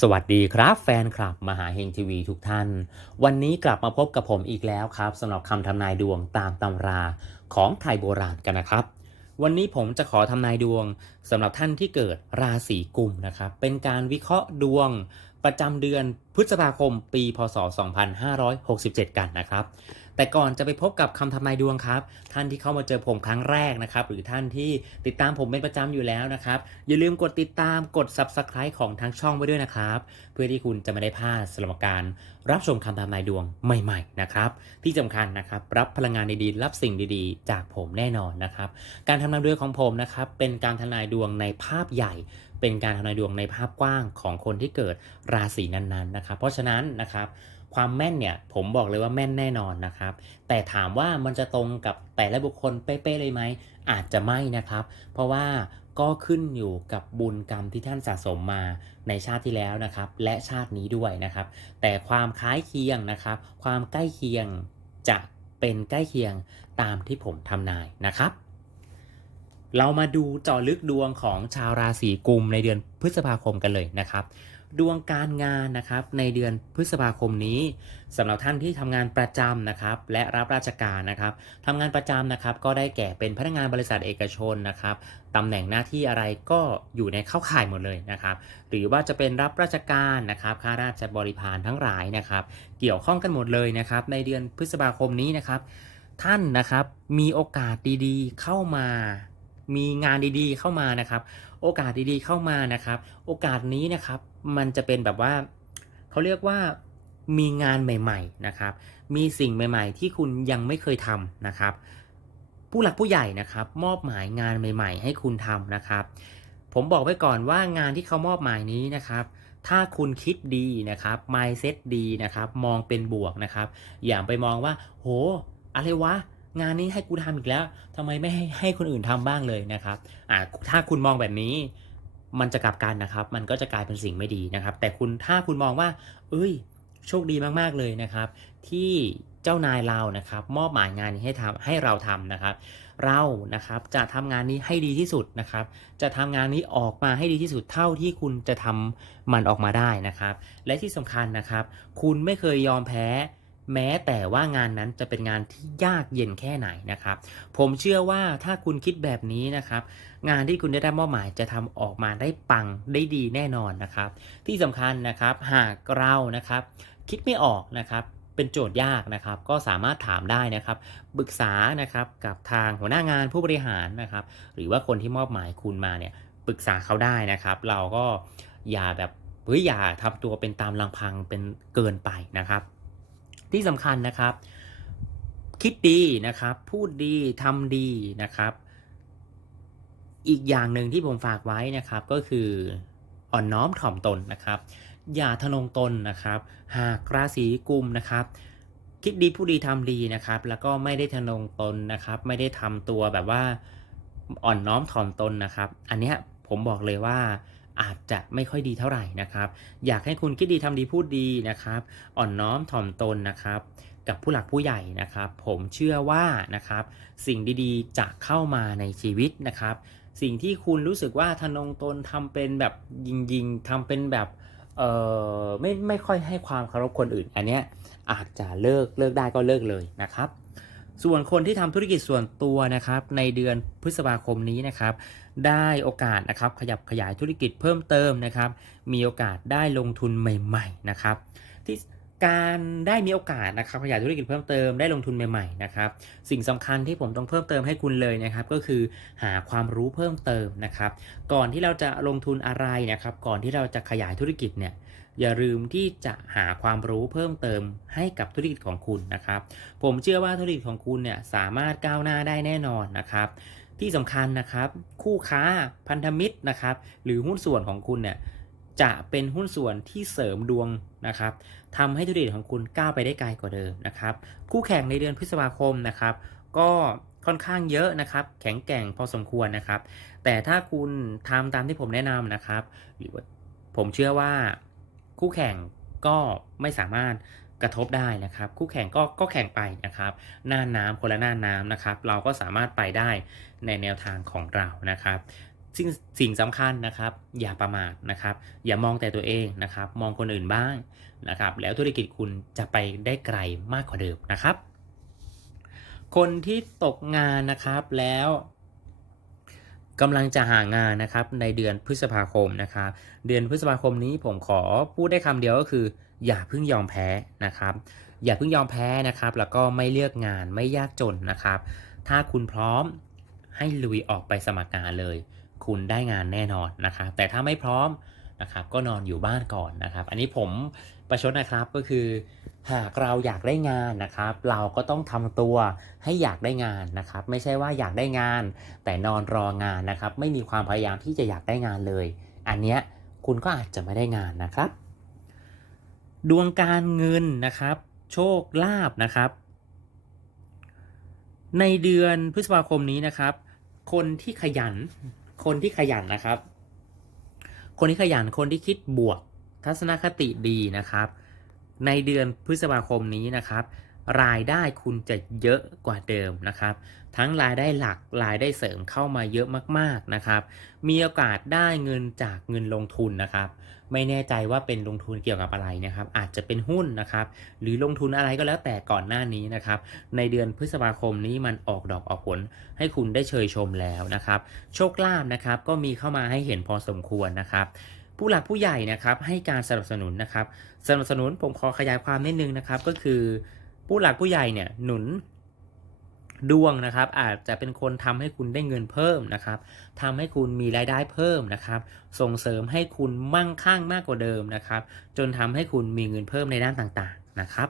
สวัสดีครับแฟนคลับมหาเฮงทีวีทุกท่าน วันนี้กลับมาพบกับผมอีกแล้วครับสำหรับคำทำนายดวงตามตำราของไทยโบราณกันนะครับ วันนี้ผมจะขอทำนายดวงสำหรับท่านที่เกิดราศีกุมนะครับ เป็นการวิเคราะห์ดวง ประจำเดือนพฤษภาคมปี พศ 2567 กันนะครับ แต่ก่อนจะไปพบกับคำทำนายดวงครับ ท่านที่เข้ามาเจอผมครั้งแรกนะครับ หรือท่านที่ติดตามผมเป็นประจำอยู่แล้วนะครับ อย่าลืมกดติดตามกด Subscribe ของทางช่องไว้ด้วยนะครับ เพื่อที่คุณจะไม่ได้พลาดสำหรับการรับชมคำทำนายดวงใหม่ๆนะครับ ที่สำคัญนะครับ รับพลังงานดีๆ รับสิ่งดีๆ จากผมแน่นอนนะครับ การทำนายดวงของผมนะครับ เป็นการทำนายดวงในภาพใหญ่ เป็นการทำนายดวงในภาพกว้างของคนที่เกิดราศีนั้นๆนะครับ เพราะฉะนั้นนะครับความแม่นเนี่ยผมบอกเลยว่าแม่นแน่นอนนะครับ แต่ถามว่ามันจะตรงกับแต่ละบุคคลเป๊ะๆเลยไหมอาจจะไม่นะครับ เพราะว่าก็ขึ้นอยู่กับบุญกรรมที่ท่านสะสมมาในชาติที่แล้วนะครับ และชาตินี้ด้วยนะครับ แต่ความคล้ายเคียงนะครับ ความใกล้เคียงจะเป็นใกล้เคียงตามที่ผมทำนายนะครับ เรามาดูเจาะลึกดวงของชาวราศีกุมในเดือนพฤษภาคมกันเลยนะครับ ดวงการงานนะครับในเดือนพฤษภาคมนี้สำหรับท่านที่ทำงานประจำนะครับ และรับราชการนะครับทำงานประจำนะครับ ก็ได้แก่เป็นพนักงานบริษัทเอกชนนะครับตำแหน่งหน้าที่อะไรก็อยู่ในเข้าข่ายหมดเลยนะครับ หรือว่าจะเป็นรับราชการนะครับข้าราชบริพารทั้งหลายนะครับ เกี่ยวข้องกันหมดเลยนะครับ ในเดือนพฤษภาคมนี้นะครับ ท่านนะครับมีโอกาสดีๆ เข้ามา มีงานดีๆเข้ามานะครับ โอกาสดีๆเข้ามานะครับ โอกาสนี้นะครับมันจะเป็นแบบว่าเขาเรียกว่ามีงานใหม่ ๆนะครับ มีสิ่งใหม่ ๆ ที่คุณยังไม่เคยทำนะครับ ผู้หลักผู้ใหญ่นะครับ มอบหมายงานใหม่ ๆ ให้คุณทำนะครับ ผมบอกไว้ก่อนว่างานที่เขามอบหมายนี้นะครับถ้าคุณคิดดีนะครับ mindset ดีนะครับ มองเป็นบวกนะครับ อย่าไปมองว่า โห อะไรวะ งานนี้ให้กูทำอีกแล้วทำไมไม่ให้ให้คนอื่นทำบ้างเลยนะครับอ่าถ้าคุณมองแบบนี้มันจะกลับกันนะครับ มันก็จะกลายเป็นสิ่งไม่ดีนะครับ แต่คุณถ้าคุณมองว่า เอ้ย โชคดีมากๆเลยนะครับ ที่เจ้านายเรานะครับ มอบหมายงานนี้ให้ทำให้เราทำนะครับ เรานะครับจะทำงานนี้ให้ดีที่สุดนะครับ จะทำงานนี้ออกมาให้ดีที่สุดเท่าที่คุณจะทำมันออกมาได้นะครับ และที่สำคัญนะครับ คุณไม่เคยยอมแพ้ แม้แต่ว่างานนั้นจะเป็นงานที่ยากเย็นแค่ไหนนะครับ ผมเชื่อว่าถ้าคุณคิดแบบนี้นะครับ งานที่คุณได้รับมอบหมายจะทำออกมาได้ปังได้ดีแน่นอนนะครับ ที่สำคัญนะครับหากเรานะครับ คิดไม่ออกนะครับเป็นโจทย์ยากนะครับ ก็สามารถถามได้นะครับปรึกษานะครับกับทางหัวหน้างานผู้บริหารนะครับ หรือว่าคนที่มอบหมายคุณมาเนี่ยปรึกษาเขาได้นะครับ เราก็อย่าแบบเฮ้ยอย่าทำตัวเป็นตามลำพังเป็นเกินไปนะครับ ที่สำคัญนะครับ คิดดีนะครับ พูดดีทำดีนะครับ อีกอย่างหนึ่งที่ผมฝากไว้นะครับก็คืออ่อนน้อมถ่อมตนนะครับ อย่าทะนงตนนะครับ หากราศีกุมนะครับ คิดดีพูดดีทำดีนะครับ แล้วก็ไม่ได้ทะนงตนนะครับ ไม่ได้ทำตัวแบบว่าอ่อนน้อมถ่อมตนนะครับ อันเนี้ยผมบอกเลยว่า อาจจะไม่ค่อยดีเท่าไหร่นะครับ อยากให้คุณคิดดีทำดีพูดดีนะครับ อ่อนน้อมถ่อมตนนะครับ กับผู้หลักผู้ใหญ่นะครับ ผมเชื่อว่านะครับ สิ่งดีๆจะเข้ามาในชีวิตนะครับ สิ่งที่คุณรู้สึกว่าทนงตนทำเป็นแบบยิงๆทำเป็นแบบเออไม่ไม่ค่อยให้ความเคารพคนอื่น อันเนี้ยอาจจะเลิกเลิกได้ก็เลิกเลยนะครับ ส่วนคนที่ทำธุรกิจส่วนตัวนะครับ ในเดือนพฤษภาคมนี้นะครับ ได้โอกาสนะครับขยับขยายธุรกิจเพิ่มเติมนะครับ มีโอกาสได้ลงทุนใหม่ ๆนะครับ ที่การได้มีโอกาสนะครับขยายธุรกิจเพิ่มเติมได้ลงทุนใหม่ๆนะครับสิ่งสำคัญที่ผมต้องเพิ่มเติมให้คุณเลยนะครับ ก็คือหาความรู้เพิ่มเติมนะครับ ก่อนที่เราจะลงทุนอะไรนะครับ ก่อนที่เราจะขยายธุรกิจเนี่ยอย่าลืมที่จะหาความรู้เพิ่มเติมให้กับธุรกิจของคุณนะครับ ผมเชื่อว่าธุรกิจของคุณเนี่ยสามารถก้าวหน้าได้แน่นอนนะครับ ที่สำคัญนะครับ คู่ค้าพันธมิตรนะครับ หรือหุ้นส่วนของคุณเนี่ยจะเป็นหุ้นส่วนที่เสริมดวงนะครับทำให้ธุรกิจของคุณก้าวไปได้ไกลกว่าเดิมนะครับ คู่แข่งในเดือนพฤษภาคมนะครับ ก็ค่อนข้างเยอะนะครับ แข็งแกร่งพอสมควรนะครับ แต่ถ้าคุณทำตามที่ผมแนะนำนะครับ หรือว่าผมเชื่อว่าคู่แข่งก็ไม่สามารถ กระทบได้นะครับ คู่แข่งก็ก็แข่งไปนะครับ หน้าน้ำคนละหน้าน้ำนะครับ เราก็สามารถไปได้ในแนวทางของเรานะครับสิ่งสิ่งสำคัญนะครับ อย่าประมาทนะครับ อย่ามองแต่ตัวเองนะครับ มองคนอื่นบ้างนะครับ แล้วธุรกิจคุณจะไปได้ไกลมากกว่าเดิมนะครับ คนที่ตกงานนะครับแล้ว กำลังจะหางานนะครับในเดือนพฤษภาคมนะครับเดือนพฤษภาคมนี้ผมขอพูดได้คำเดียวก็คือ อย่าเพิ่งยอมแพ้นะครับ อย่าเพิ่งยอมแพ้นะครับ แล้วก็ไม่เลือกงานไม่ยากจนนะครับ ถ้าคุณพร้อมให้ลุยออกไปสมัครงานเลย คุณได้งานแน่นอนนะครับแต่ถ้าไม่พร้อมนะครับก็นอนอยู่บ้านก่อนนะครับ อันนี้ผม ประชดนะครับก็คือ หากเราอยากได้งานนะครับ เราก็ต้องทำตัวให้อยากได้งานนะครับ ไม่ใช่ว่าอยากได้งาน แต่นอนรองานนะครับ ไม่มีความพยายามที่จะอยากได้งานเลย อันเนี้ยคุณก็อาจจะไม่ได้งานนะครับ ดวงการเงินนะครับ โชคลาภนะครับ ในเดือนพฤษภาคมนี้นะครับ คนที่ขยัน คนที่ขยันนะครับ คนที่ขยันคนที่คิดบวก ทัศนคติดีนะครับ ในเดือนพฤษภาคมนี้นะครับ รายได้คุณจะเยอะกว่าเดิมนะครับ ทั้งรายได้หลักรายได้เสริมเข้ามาเยอะมากๆนะครับ มีโอกาสได้เงินจากเงินลงทุนนะครับ ไม่แน่ใจว่าเป็นลงทุนเกี่ยวกับอะไรนะครับ อาจจะเป็นหุ้นนะครับ หรือลงทุนอะไรก็แล้วแต่ก่อนหน้านี้นะครับ ในเดือนพฤษภาคมนี้มันออกดอกออกผล ให้คุณได้เชยชมแล้วนะครับ โชคลาภนะครับก็มีเข้ามาให้เห็นพอสมควรนะครับ ผู้หลักผู้ใหญ่นะครับให้การสนับสนุนนะครับสนับสนุนผมขอขยายความนิดนึงนะครับ ก็คือผู้หลักผู้ใหญ่เนี่ยหนุนดวงนะครับอาจจะเป็นคนทำให้คุณได้เงินเพิ่มนะครับทำให้คุณมีรายได้เพิ่มนะครับ ส่งเสริมให้คุณมั่งคั่งมากกว่าเดิมนะครับ จนทำให้คุณมีเงินเพิ่มในด้านต่างๆนะครับ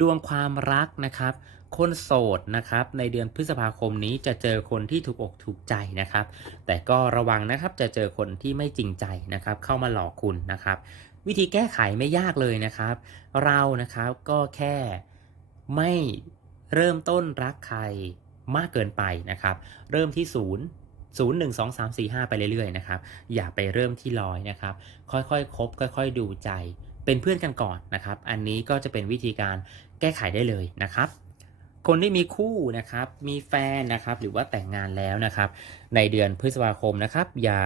ดวงความรักนะครับ คนโสดนะครับในเดือนพฤษภาคมนี้จะเจอคนที่ถูกอกถูกใจนะครับ แต่ก็ระวังนะครับจะเจอคนที่ไม่จริงใจนะครับ เข้ามาหลอกคุณนะครับ วิธีแก้ไขไม่ยากเลยนะครับ เรานะครับก็แค่ไม่เริ่มต้นรักใครมากเกินไปนะครับ เริ่มที่ศูนย์ศูนย์หนึ่งสองสามสี่ห้าไปเรื่อยๆนะครับ อย่าไปเริ่มที่ร้อยนะครับ ค่อยๆ คบ ค่อย ๆ ดูใจ เป็นเพื่อนกันก่อนนะครับ อันนี้ก็จะเป็นวิธีการแก้ไขได้เลยนะครับ คนที่มีคู่นะครับ มีแฟนนะครับ หรือว่าแต่งงานแล้วนะครับ ในเดือนพฤษภาคมนะครับ อย่า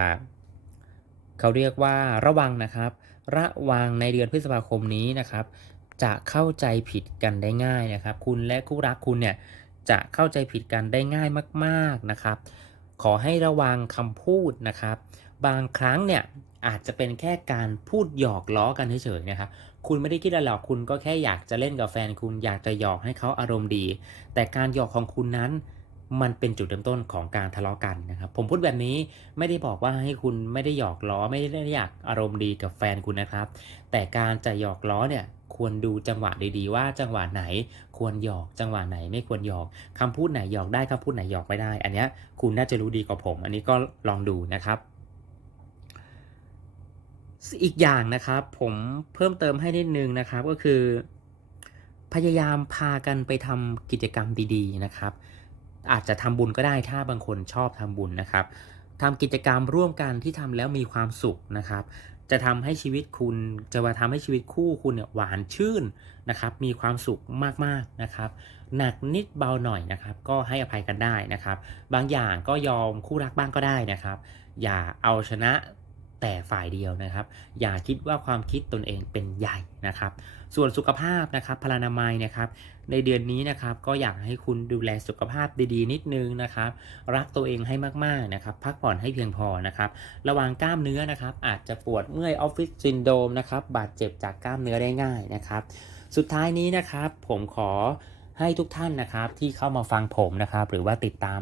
เขาเรียกว่าระวังนะครับ ระวังในเดือนพฤษภาคมนี้นะครับ จะเข้าใจผิดกันได้ง่ายนะครับ คุณและคู่รักคุณเนี่ยจะเข้าใจผิดกันได้ง่ายมาก ๆนะครับ ขอให้ระวังคำพูดนะครับ บางครั้งเนี่ย อาจจะเป็นแค่การพูดหยอกล้อกันเฉยๆนะครับ คุณไม่ได้คิดอะไรหรอก คุณก็แค่อยากจะเล่นกับแฟนคุณ อยากจะหยอกให้เขาอารมณ์ดี แต่การหยอกของคุณนั้น มันเป็นจุดเริ่มต้นของการทะเลาะกันนะครับ ผมพูดแบบนี้ไม่ได้บอกว่าให้คุณไม่ได้หยอกล้อ ไม่ได้อยากอารมณ์ดีกับแฟนคุณนะครับ แต่การจะหยอกล้อเนี่ยควรดูจังหวะดีๆ ว่าจังหวะไหนควรหยอก จังหวะไหนไม่ควรหยอกคำพูดไหนหยอกได้คำพูดไหนหยอกไม่ได้ อันนี้คุณน่าจะรู้ดีกว่าผม อันนี้ก็ลองดูนะครับ อีกอย่างนะครับ ผมเพิ่มเติมให้นิดนึงนะครับก็คือ พยายามพากันไปทำกิจกรรมดีๆนะครับ อาจจะทำบุญก็ได้ถ้าบางคนชอบทำบุญนะครับทำกิจกรรมร่วมกันที่ทำแล้วมีความสุขนะครับ จะทำให้ชีวิตคุณจะมาทำให้ชีวิตคู่คุณเนี่ยหวานชื่นนะครับ มีความสุขมากๆนะครับ หนักนิดเบาหน่อยนะครับ ก็ให้อภัยกันได้นะครับ บางอย่างก็ยอมคู่รักบ้างก็ได้นะครับ อย่าเอาชนะ แต่ฝ่ายเดียวนะครับ อย่าคิดว่าความคิดตนเองเป็นใหญ่นะครับ ส่วนสุขภาพนะครับพลานามัยนะครับในเดือนนี้นะครับก็อยากให้คุณดูแลสุขภาพดีๆ นิดนึงนะครับ รักตัวเองให้มากๆนะครับ พักผ่อนให้เพียงพอนะครับ ระวังกล้ามเนื้อนะครับ อาจจะปวดเมื่อยออฟฟิศซินโดรมนะครับบาดเจ็บจากกล้ามเนื้อได้ง่ายนะครับ สุดท้ายนี้นะครับผมขอให้ทุกท่านนะครับที่เข้ามาฟังผมนะครับ หรือว่าติดตาม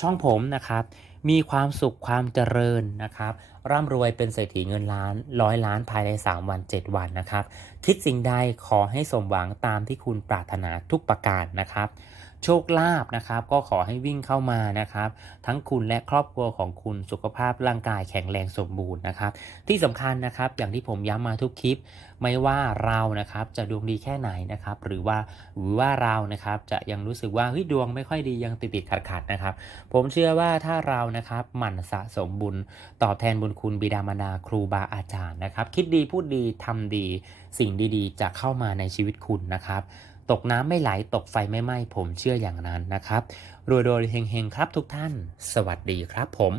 ช่องผมนะครับ มีความสุขความเจริญนะครับ ร่ำรวยเป็นเศรษฐีเงินล้านร้อยล้านภายใน 3 วัน 7 วันนะครับ คิดสิ่งใดขอให้สมหวังตามที่คุณปรารถนาทุกประการนะครับ โชคลาภนะครับ ก็ขอให้วิ่งเข้ามานะครับ ทั้งคุณและครอบครัวของคุณสุขภาพร่างกายแข็งแรงสมบูรณ์นะครับ ที่สำคัญนะครับอย่างที่ผมย้ำมาทุกคลิป ไม่ว่าเรานะครับจะดวงดีแค่ไหนนะครับ หรือว่าหรือว่าเรานะครับจะยังรู้สึกว่าเฮ้ยดวงไม่ค่อยดียังติดติดขัดขัดนะครับ ผมเชื่อว่าถ้าเรานะครับหมั่นสะสมบุญ ตอบแทนบุญคุณบิดามารดาครูบาอาจารย์นะครับ คิดดีพูดดีทำดี สิ่งดีๆ จะเข้ามาในชีวิตคุณนะครับ ตกน้ำไม่ไหลตกไฟไม่ไหม้ผมเชื่ออย่างนั้นนะครับรวยโดยเฮงๆครับทุกท่าน สวัสดีครับผม